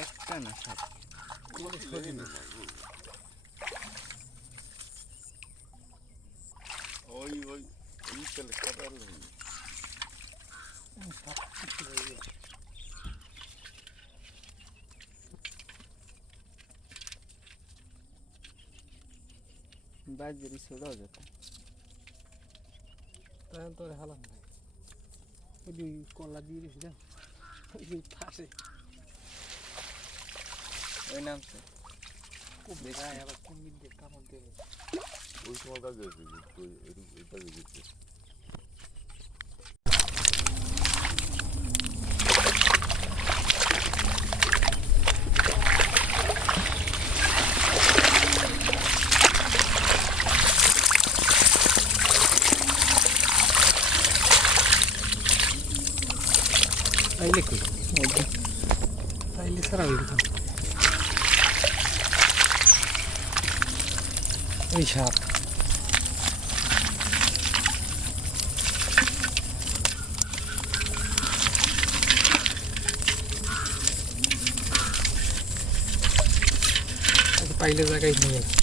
একটা না সাপ ওই তেলে কাটাল বাজারে ছোড়াও যেত তাহলে তোর হালাম নাই ওই কলা দিয়ে রেখে দাও ওই পাশে ওই নামছে আবার কুমির দিয়ে কামড় দেবে ওই সময় কাজে আছে ওই কাজে গেছে তাইলে কি তাইলে সারা হয়ে গেল এই সাপ পাইলে জায়গায় নিয়ে